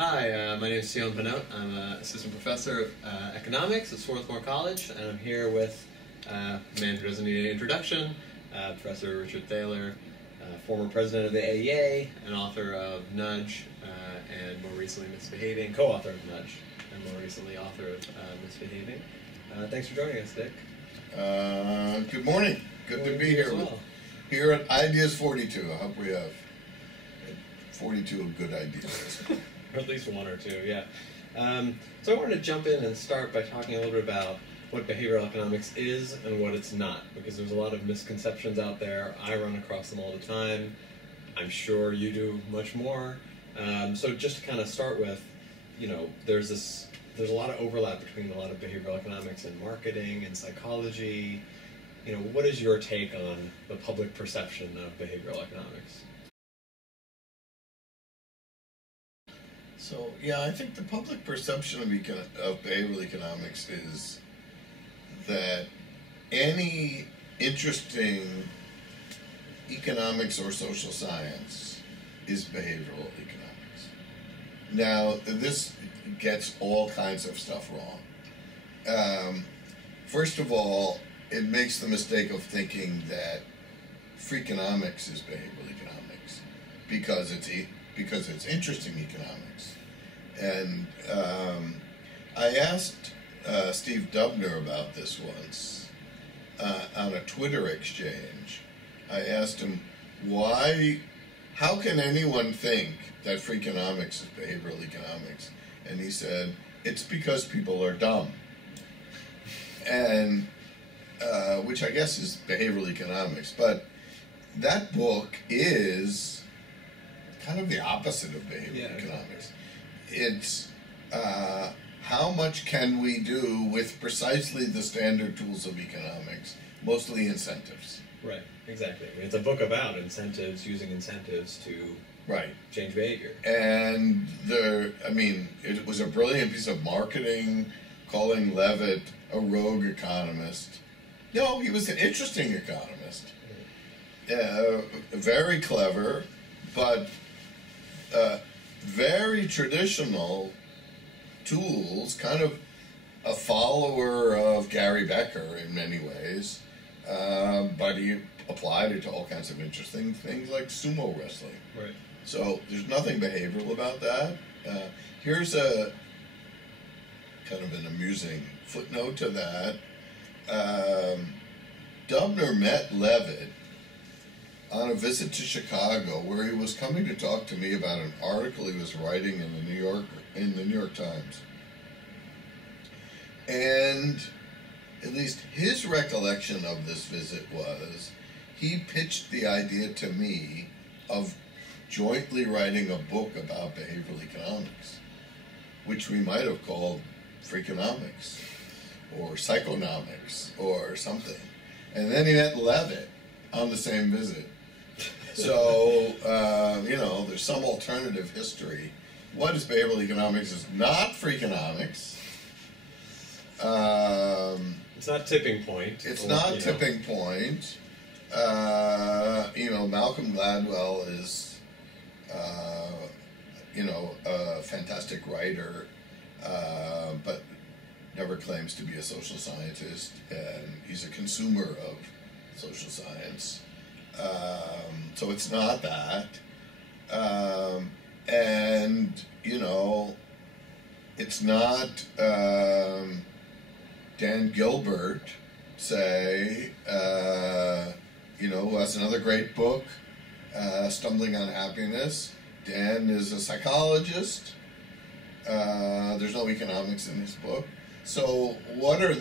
Hi, my name is Syon Bhanot. I'm an assistant professor of economics at Swarthmore College, and I'm here with a man who doesn't need an introduction, Professor Richard Thaler, former president of the AEA, and author of Nudge, and more recently Misbehaving, co-author of Nudge, and more recently author of Misbehaving. Thanks for joining us, Dick. Good morning. Good to be here here at Ideas 42. I hope we have 42 of good ideas. Or at least one or two, yeah. So I wanted to jump in and start by talking a little bit about what behavioral economics is and what it's not, because there's a lot of misconceptions out there. I run across them all the time. I'm sure you do much more. So just to kind of start with, you know, there's a lot of overlap between a lot of behavioral economics and marketing and psychology. You know, what is your take on the public perception of behavioral economics? So, yeah, I think the public perception of behavioral economics is that any interesting economics or social science is behavioral economics. Now, this gets all kinds of stuff wrong. First of all, it makes the mistake of thinking that freakonomics is behavioral economics because it's interesting economics. And I asked Steve Dubner about this once on a Twitter exchange. I asked him, how can anyone think that freakonomics is behavioral economics? And he said, it's because people are dumb. And which I guess is behavioral economics. But that book is kind of the opposite of behavioral economics. It's how much can we do with precisely the standard tools of economics, mostly incentives. Right, exactly. I mean, it's a book about incentives, using incentives to change behavior. And it was a brilliant piece of marketing, calling Levitt a rogue economist. No, he was an interesting economist. Very clever, but very traditional tools, kind of a follower of Gary Becker in many ways, but he applied it to all kinds of interesting things like sumo wrestling. Right. So there's nothing behavioral about that. Here's a kind of an amusing footnote to that. Dubner met Levitt on a visit to Chicago, where he was coming to talk to me about an article he was writing in the New York Times. And at least his recollection of this visit was he pitched the idea to me of jointly writing a book about behavioral economics, which we might have called freakonomics or psychonomics or something. And then he met Levitt on the same visit. So, there's some alternative history. What is behavioral economics is not freakonomics. It's not tipping point. It's not tipping point. Malcolm Gladwell is, a fantastic writer, but never claims to be a social scientist, and he's a consumer of social science. So it's not that. It's not Dan Gilbert, say, who has another great book, Stumbling on Happiness. Dan is a psychologist. There's no economics in his book. So what are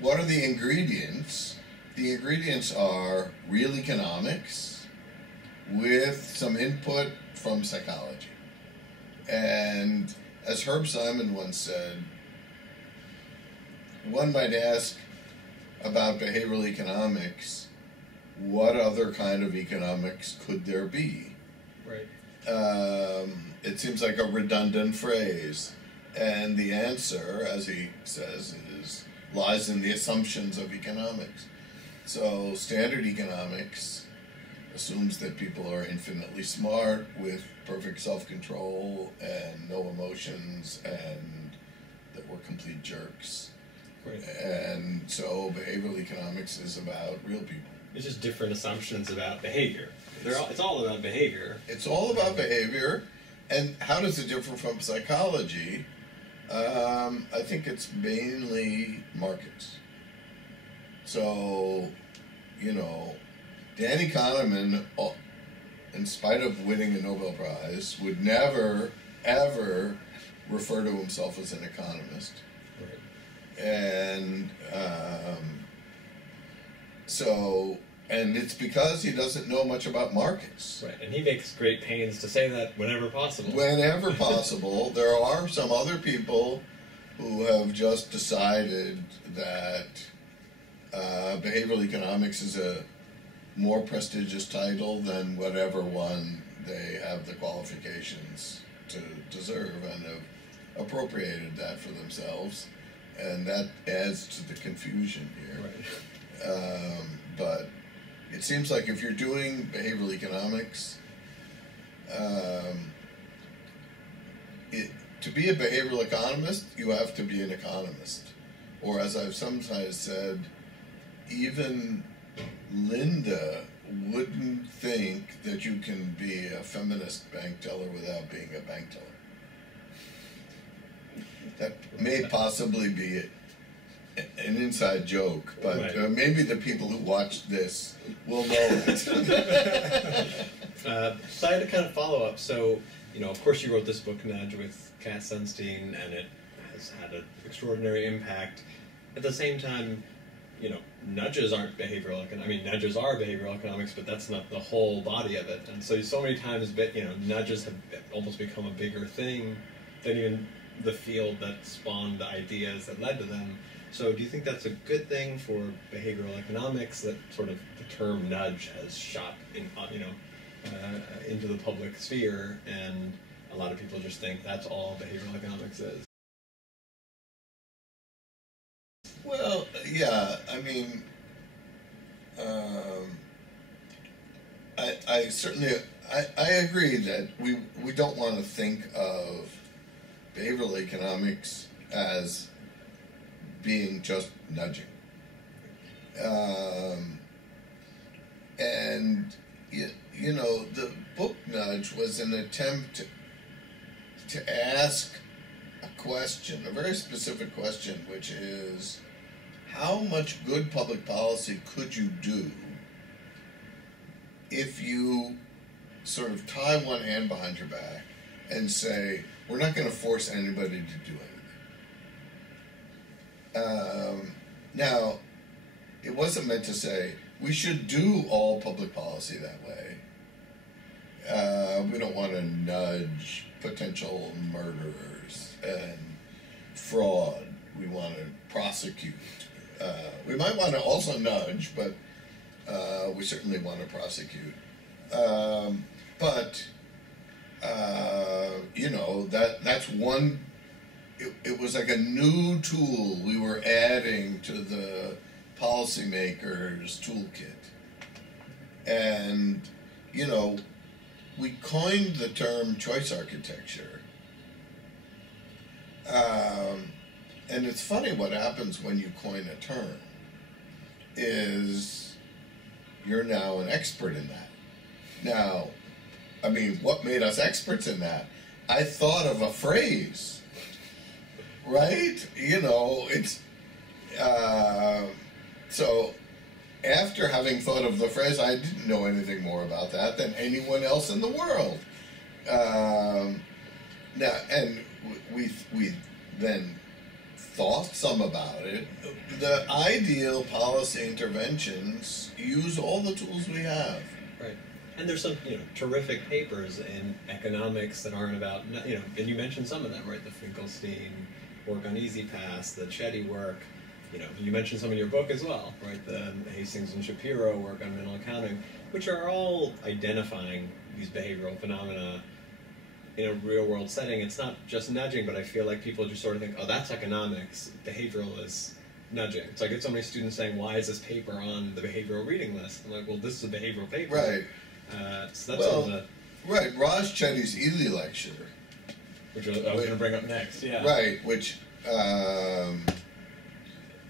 the ingredients? The ingredients are real economics with some input from psychology. And as Herb Simon once said, one might ask about behavioral economics, what other kind of economics could there be? Right. It seems like a redundant phrase. And the answer, as he says, lies in the assumptions of economics. So standard economics assumes that people are infinitely smart with perfect self-control and no emotions, and that we're complete jerks. Right. And so behavioral economics is about real people. It's just different assumptions about behavior. It's all about behavior. It's all about behavior. And how does it differ from psychology? I think it's mainly markets. So, Danny Kahneman, in spite of winning a Nobel Prize, would never, ever refer to himself as an economist. Right. And and it's because he doesn't know much about markets. Right, and he makes great pains to say that whenever possible. Whenever possible. There are some other people who have just decided that behavioral economics is a more prestigious title than whatever one they have the qualifications to deserve, and have appropriated that for themselves, and that adds to the confusion here. Right. But it seems like if you're doing behavioral economics, to be a behavioral economist, you have to be an economist. Or as I've sometimes said, even Linda wouldn't think that you can be a feminist bank teller without being a bank teller. That may possibly be an inside joke, but right. Maybe the people who watch this will know it. So I had to kind of follow up. So, of course you wrote this book, Nudge, with Cass Sunstein, and it has had an extraordinary impact. At the same time, nudges aren't behavioral economics. I mean, nudges are behavioral economics, but that's not the whole body of it. And so many times, nudges have almost become a bigger thing than even the field that spawned the ideas that led to them. So do you think that's a good thing for behavioral economics, that sort of the term nudge has shot in, into the public sphere, and a lot of people just think that's all behavioral economics is? Well, yeah, I mean, I certainly, I agree that we don't want to think of behavioral economics as being just nudging. And, the book Nudge was an attempt to ask a question, a very specific question, which is, how much good public policy could you do if you sort of tie one hand behind your back and say, we're not going to force anybody to do anything? Now, it wasn't meant to say, we should do all public policy that way. We don't want to nudge potential murderers and fraud. We want to prosecute. We might want to also nudge, but we certainly want to prosecute. That's one. It was like a new tool we were adding to the policymakers' toolkit. And, we coined the term choice architecture. And it's funny what happens when you coin a term, is you're now an expert in that. Now, I mean, what made us experts in that? I thought of a phrase, right? It's, so after having thought of the phrase, I didn't know anything more about that than anyone else in the world. Now, and we then thought some about it. The ideal policy interventions use all the tools we have. Right. And there's some, terrific papers in economics that aren't about, and you mentioned some of them, right? The Finkelstein work on Easy Pass, the Chetty work. You mentioned some in your book as well, right? The Hastings and Shapiro work on mental accounting, which are all identifying these behavioral phenomena in a real-world setting. It's not just nudging, but I feel like people just sort of think, oh, that's economics. Behavioral is nudging. So I get so many students saying, "Why is this paper on the behavioral reading list?" I'm like, "Well, this is a behavioral paper." Right. So that's one of the, right. Raj Chetty's Ely lecture, which I was going to bring up next. Yeah. Right. Which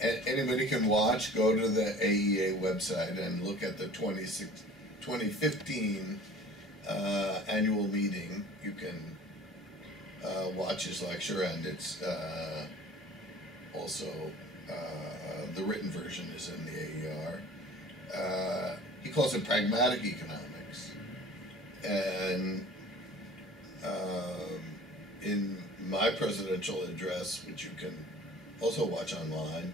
anybody can watch. Go to the AEA website and look at the 2015 annual meeting. You can watch his lecture, and it's also the written version is in the AER. He calls it pragmatic economics, and in my presidential address, which you can also watch online,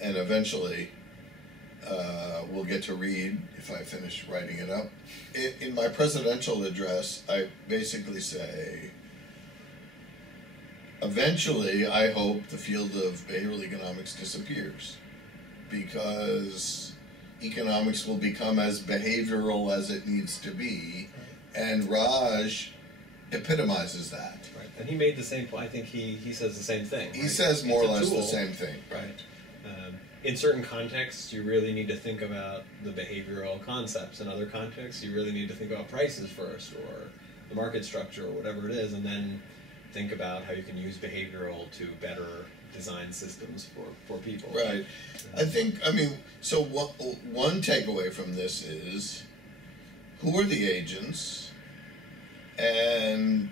and eventually we'll get to read if I finish writing it up. In my presidential address, I basically say, eventually I hope the field of behavioral economics disappears, because economics will become as behavioral as it needs to be, and Raj epitomizes that. Right, and he made the same. I think he says the same thing. He right? says more or less tool, the same thing. Right. In certain contexts, you really need to think about the behavioral concepts. In other contexts, you really need to think about prices first, or the market structure, or whatever it is, and then think about how you can use behavioral to better design systems for people. Right. So one takeaway from this is, who are the agents, and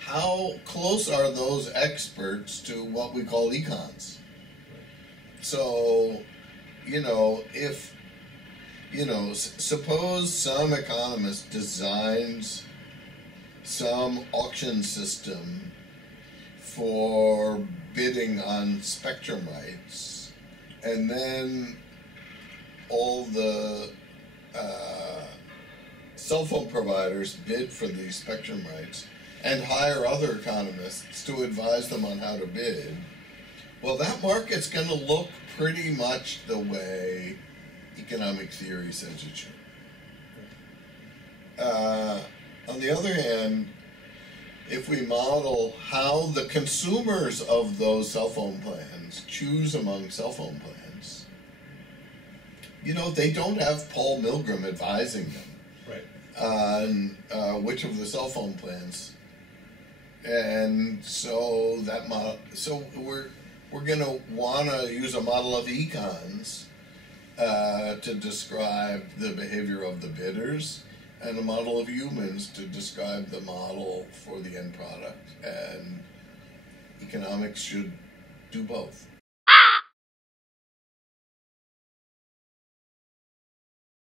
how close are those experts to what we call econs? So, if, suppose some economist designs some auction system for bidding on spectrum rights, and then all the cell phone providers bid for these spectrum rights and hire other economists to advise them on how to bid. Well, that market's going to look pretty much the way economic theory says it should. On the other hand, if we model how the consumers of those cell phone plans choose among cell phone plans, they don't have Paul Milgram advising them on which of the cell phone plans, and so we're going to want to use a model of econs to describe the behavior of the bidders, and a model of humans to describe the model for the end product. And economics should do both.